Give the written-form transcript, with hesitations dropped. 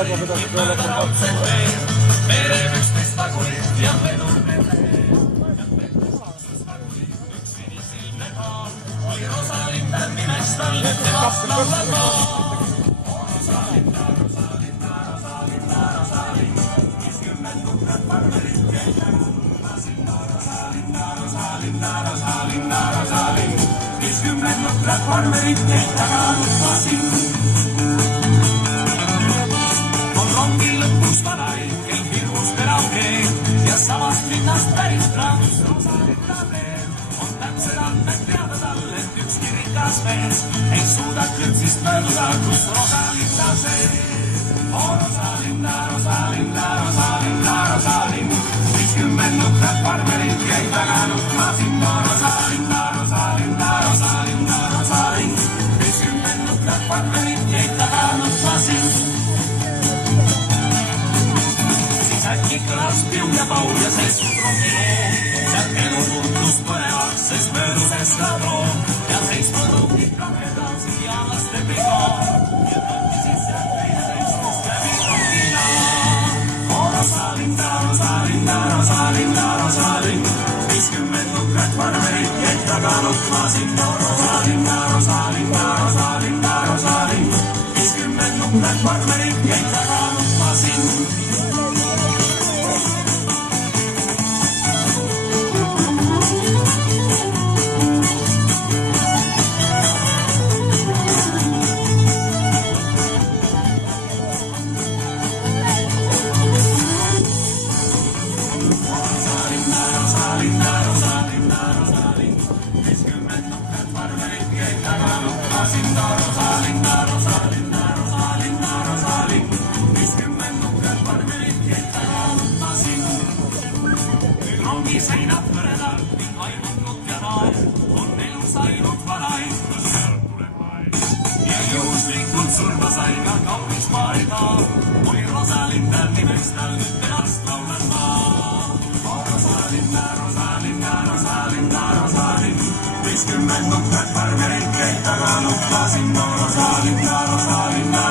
farmarid ning mööda raudset teed. mere üksteist vagunit ja vedurne tee. üks sinisilmne kaal oli Rosalinda nimeks tal, et temast laulab ma. Rosalinda, Rosalinda, Rosalinda, Rosalinda, 50 nukrat farmarit jäid taguma sinna. Rosalinda, Rosalinda, Rosalinda, Rosalinda, 50 nukrat farmarit jäid taguma sinna. on rongil lõpus vanaid, kel hirmus terav keel ja samast linnast päris rahvus Rosalinda veel. on täpsed andmed teada tal, et ükski rikas mees ei suuda krüpsist mööduda, kus Rosalinda sees. Rosalinda, Rosalinda, Rosalinda, Rosalinda, 50 nukrat farmarit jäid taga nutma sinna. Rosalinda, Rosalinda, Rosalinda, Rosalinda, 50 nukrat farmarit jäid taga nutma sinna. siis äkki kõlas piu ja paul ja seiskus rongiloo. sealt elu muutus põnevaks, sest möödus eskadroon ja seisma rongid kakedasid ja laste brigaad ja tankisid sealt teineteisest läbi rongina. Rosalinda, Rosalinda, Rosalinda, Rosalinda, 50 nukrat farmarit jäid taga nutma sinna. Rosalinda, Rosalinda, Rosalinda, Rosalinda, 50 nukrat farmarit jäid taga nutma sinna. seinad põredal ning vaimunud ja naer on elus ainult vanaid, sealt tuleb aeg. ja juhuslikult surma sai ka kaunis Maarikaal, oli Rosalinda nimeks tal, nüüd temast laulan ma. Rosalinda, Rosalinda, Rosalinda, Rosalinda, 50 nukrat farmarit jäid taga nutma sinna. Rosalinda, Rosalinda,